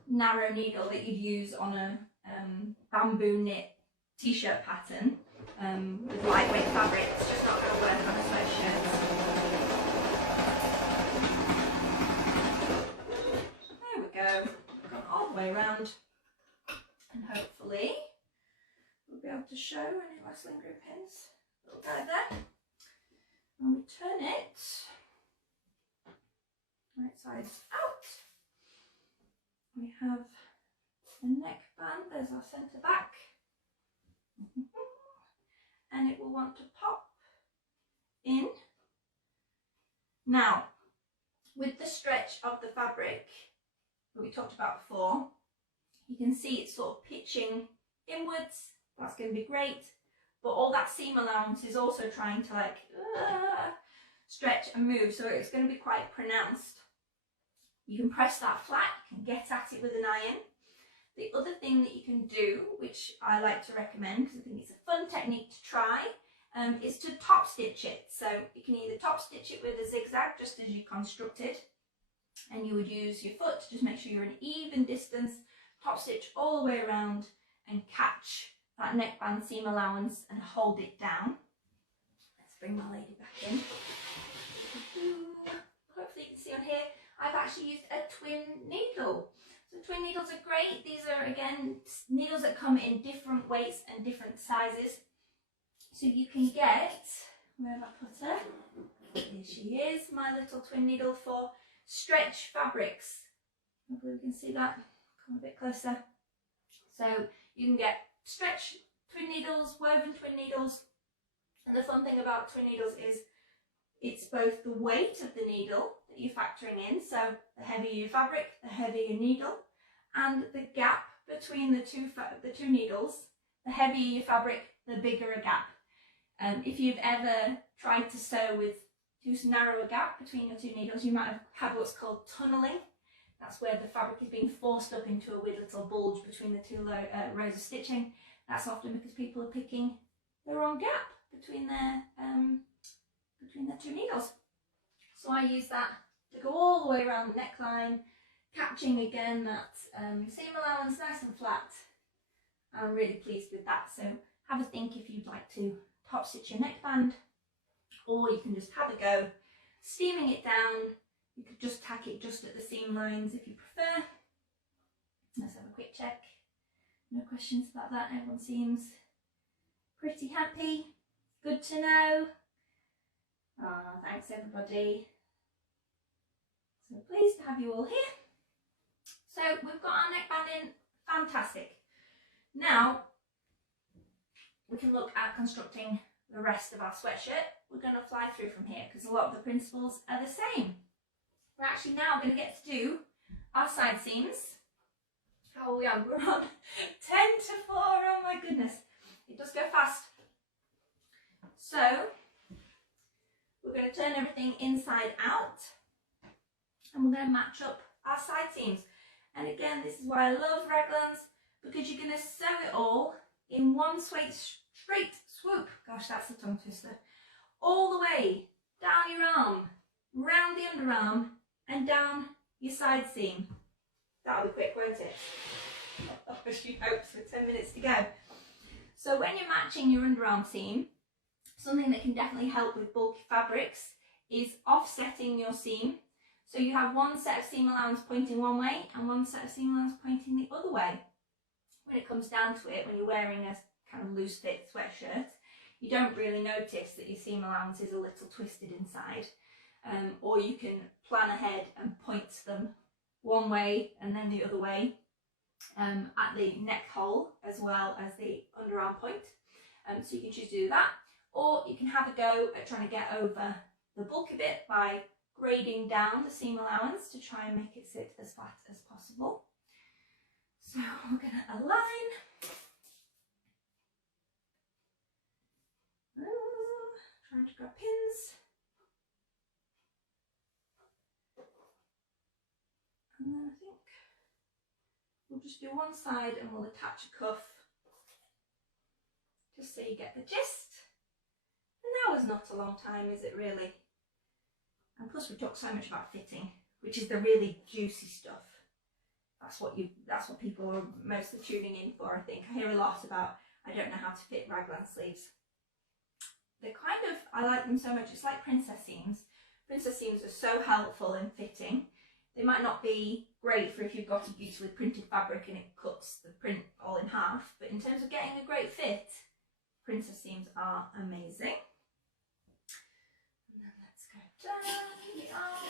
narrow needle that you'd use on a bamboo knit t-shirt pattern with lightweight fabric. It's just not going to work on a sweatshirt. There we go. Gone all the way around, and hopefully we'll be able to show any last lingering pins. A little guide there, and we turn it right sides out. We have a neckband, there's our centre back, and it will want to pop in. Now, with the stretch of the fabric that we talked about before, you can see it's sort of pitching inwards. That's going to be great, but all that seam allowance is also trying to like stretch and move, so it's going to be quite pronounced. You can press that flat, you can get at it with an iron. The other thing that you can do, which I like to recommend because I think it's a fun technique to try, is to top stitch it. So you can either top stitch it with a zigzag, just as you constructed, and you would use your foot to just make sure you're an even distance, top stitch all the way around and catch that neckband seam allowance and hold it down. Let's bring my lady back in. Hopefully you can see on here, I've actually used a twin needle. So twin needles are great. These are, again, needles that come in different weights and different sizes. So you can get, where have I put her? Here she is, my little twin needle for stretch fabrics. Hopefully we can see that. Come a bit closer. So you can get stretch twin needles, woven twin needles. And the fun thing about twin needles is it's both the weight of the needle that you're factoring in, so the heavier your fabric, the heavier your needle, and the gap between the two needles, the heavier your fabric, the bigger a gap. If you've ever tried to sew with too narrow a gap between your two needles, you might have had what's called tunneling. That's where the fabric is being forced up into a weird little bulge between the two rows of stitching. That's often because people are picking the wrong gap between their two needles. So I use that to go all the way around the neckline, catching again that seam allowance nice and flat. I'm really pleased with that. So have a think if you'd like to top stitch your neckband, or you can just have a go steaming it down. You could just tack it just at the seam lines if you prefer. Let's have a quick check. No questions about that. Everyone seems pretty happy. Good to know. Oh, thanks everybody. So pleased to have you all here. So we've got our neckband in, fantastic. Now we can look at constructing the rest of our sweatshirt. We're going to fly through from here because a lot of the principles are the same. We're actually now going to get to do our side seams. How are we on? We're on 10 to 4, oh my goodness. It does go fast. So we're going to turn everything inside out and we're going to match up our side seams. And again, this is why I love Raglans, because you're going to sew it all in one straight swoop. Gosh, that's a tongue twister. All the way down your arm, round the underarm and down your side seam. That'll be quick, won't it? She hopes for 10 minutes to go. So when you're matching your underarm seam, something that can definitely help with bulky fabrics is offsetting your seam. So you have one set of seam allowance pointing one way and one set of seam allowance pointing the other way. When it comes down to it, when you're wearing a kind of loose fit sweatshirt, you don't really notice that your seam allowance is a little twisted inside. Or you can plan ahead and point them one way and then the other way at the neck hole as well as the underarm point. So you can choose to do that, or you can have a go at trying to get over the bulky bit by grading down the seam allowance to try and make it sit as flat as possible. So we're going to align. Trying to grab pins. And then I think we'll just do one side and we'll attach a cuff just so you get the gist. And that was not a long time, is it really? And plus we talked so much about fitting, which is the really juicy stuff. That's what people are mostly tuning in for, I think. I hear a lot about, I don't know how to fit raglan sleeves. They're kind of, I like them so much, it's like princess seams. Princess seams are so helpful in fitting. They might not be great for if you've got a beautifully printed fabric and it cuts the print all in half, but in terms of getting a great fit, princess seams are amazing. And then let's go down the arm.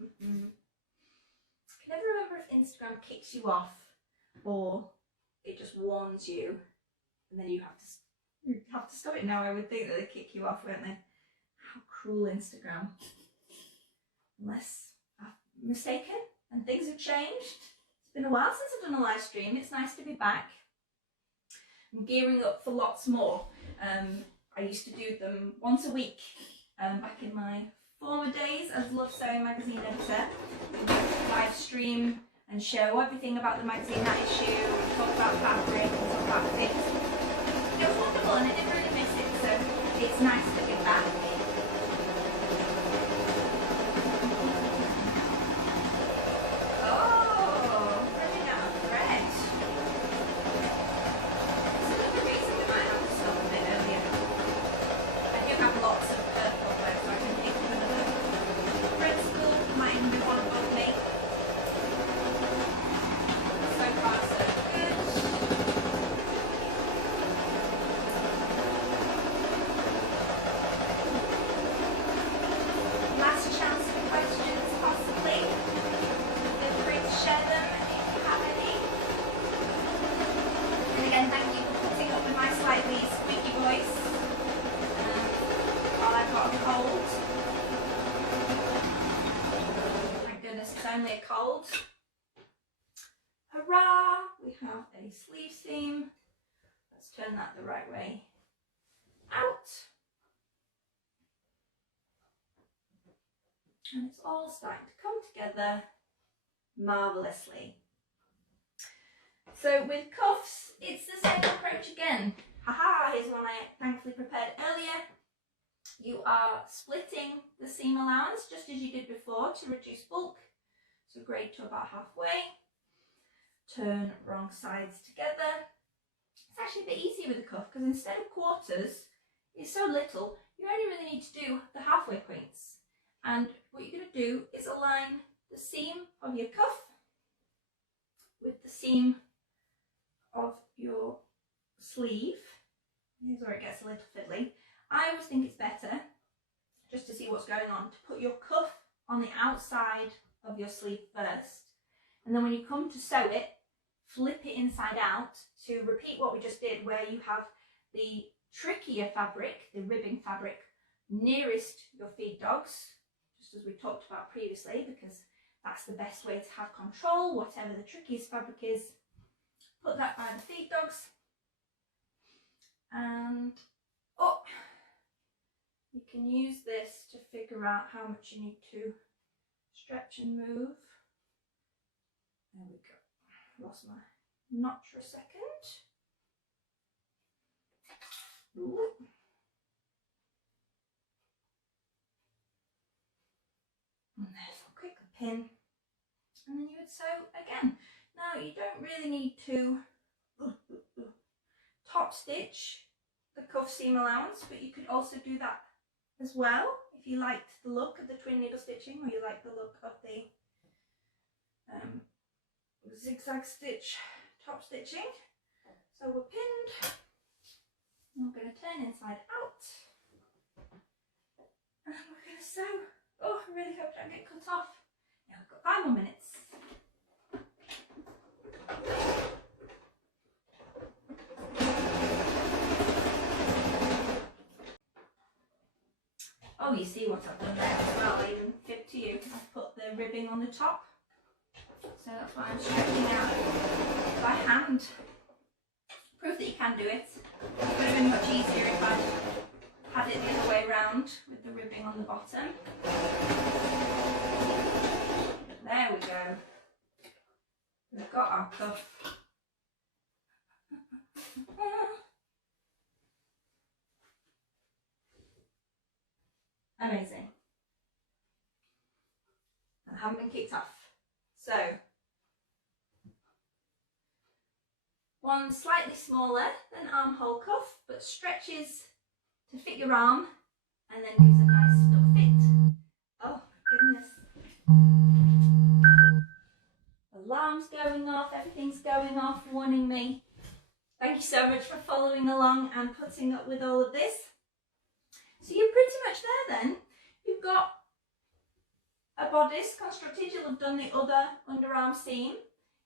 I can never remember if Instagram kicks you off or it just warns you and then you have to stop it now. I would think that they kick you off, won't they? How cruel Instagram. Unless I'm mistaken and things have changed. It's been a while since I've done a live stream. It's nice to be back. I'm gearing up for lots more. I used to do them once a week back in my former days as Love Sewing magazine editor. Live stream and show everything about the magazine, that issue, talk about fabric, talk about fit. It was wonderful and I didn't really miss it, so it's nice to be back. Oh, running out of thread. That's another reason we might have to stop a bit earlier. I do have lots of purple though, so I can pick up another principle, might even be one above me. So far so good. Last chance for questions, possibly. Feel free to share them if you have any. And again, thank you for putting up with my slightly squeaky voice while I've got a cold. Thank goodness it's only a cold. Hurrah! We have a sleeve seam. Let's turn that the right way out. And it's all starting to come together marvellously. So with cuffs, it's the same approach again. Haha, here's one I thankfully prepared earlier. You are splitting the seam allowance just as you did before to reduce bulk. So grade to about halfway. Turn wrong sides together. It's actually a bit easier with the cuff because instead of quarters, it's so little, you only really need to do the halfway points. And what you're going to do is align the seam of your cuff with the seam of your sleeve. Here's where it gets a little fiddly. I always think it's better, just to see what's going on, to put your cuff on the outside of your sleeve first. And then when you come to sew it, flip it inside out to repeat what we just did, where you have the trickier fabric, the ribbing fabric, nearest your feed dogs, just as we talked about previously, because that's the best way to have control, whatever the trickiest fabric is. Put that by the feed dogs. And you can use this to figure out how much you need to stretch and move. There we go. Lost my notch for a second. Ooh. And there's a quick pin. And then you would sew again. Now you don't really need to top stitch the cuff seam allowance, but you could also do that as well if you liked the look of the twin needle stitching, or you like the look of the zigzag stitch top stitching. So we're pinned, and we're going to turn inside out, and we're going to sew. Oh, I really hope I don't get cut off. Yeah, I've got 5 more minutes. Oh, you see what I've done there as well. I even fibbed to you. I've put the ribbing on the top, so that's why I'm stretching out by hand. Proof that you can do it. It would have been much easier if I'd had it the other way round with the ribbing on the bottom. There we go. We've got our cuff. Amazing. And haven't been kicked off. So, one slightly smaller than armhole cuff, but stretches to fit your arm and then gives a nice snug fit. Oh my goodness. Alarm's going off, everything's going off, warning me. Thank you so much for following along and putting up with all of this. So you're pretty much there then. You've got a bodice constructed, you'll have done the other underarm seam.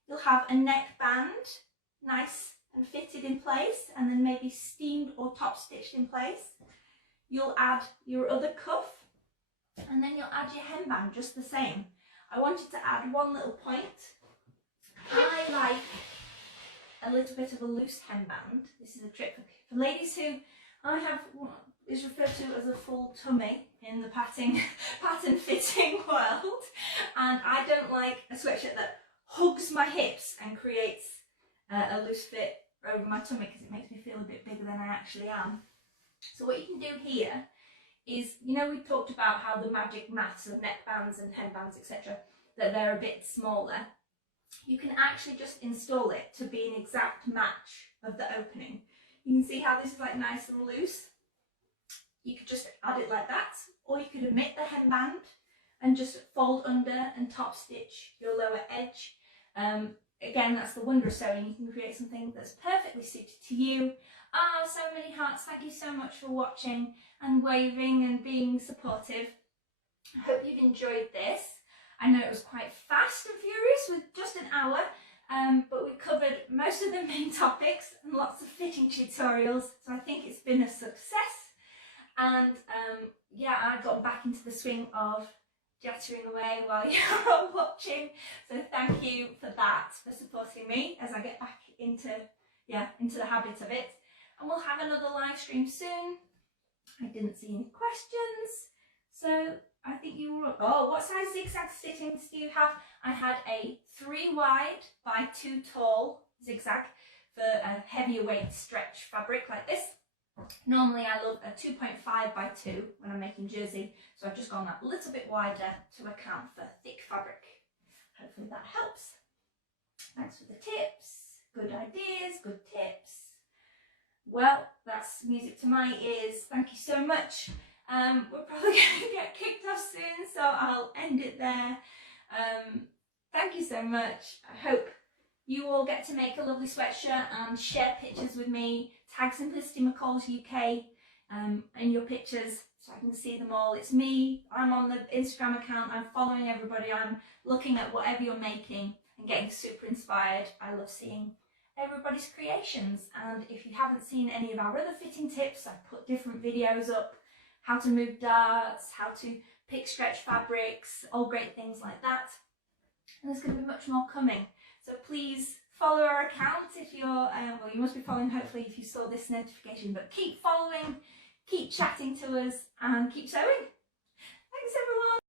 You'll have a neckband, nice and fitted in place, and then maybe steamed or top stitched in place. You'll add your other cuff, and then you'll add your hemband just the same. I wanted to add one little point. I like a little bit of a loose hemband. This is a trick for ladies who I have what is referred to as a full tummy in the pattern fitting world, and I don't like a sweatshirt that hugs my hips and creates a loose fit over my tummy, because it makes me feel a bit bigger than I actually am. So what you can do here is, you know, we talked about how the magic maths of neckbands and hembands, etc., that they're a bit smaller. You can actually just install it to be an exact match of the opening. You can see how this is like nice and loose. You could just add it like that, or you could omit the hemband and just fold under and top stitch your lower edge. Again, that's the wonder of sewing. You can create something that's perfectly suited to you. Ah, so many hearts. Thank you so much for watching and waving and being supportive. I hope you've enjoyed this. I know it was quite fast and furious with just an hour, but we covered most of the main topics and lots of fitting tutorials, so I think it's been a success. And yeah, I got back into the swing of jattering away while you're all watching, so thank you for that, for supporting me as I get back into the habit of it. And we'll have another live stream soon. I didn't see any questions, so I think you were, oh, what size zigzag stitchings do you have? I had a 3 wide by 2 tall zigzag for a heavier weight stretch fabric like this. Normally I love a 2.5 by 2 when I'm making jersey, so I've just gone that little bit wider to account for thick fabric. Hopefully that helps. Thanks for the tips, good ideas, good tips. Well, that's music to my ears. Thank you so much. We're probably going to get kicked off soon, so I'll end it there. Thank you so much. I hope you all get to make a lovely sweatshirt and share pictures with me. Tag Simplicity McCall's UK in your pictures so I can see them all. It's me, I'm on the Instagram account, I'm following everybody, I'm looking at whatever you're making and getting super inspired. I love seeing everybody's creations, and if you haven't seen any of our other fitting tips, I've put different videos up, how to move darts, how to pick stretch fabrics, all great things like that. And there's going to be much more coming. So please follow our account if you're, well, you must be following hopefully if you saw this notification, but keep following, keep chatting to us and keep sewing. Thanks everyone.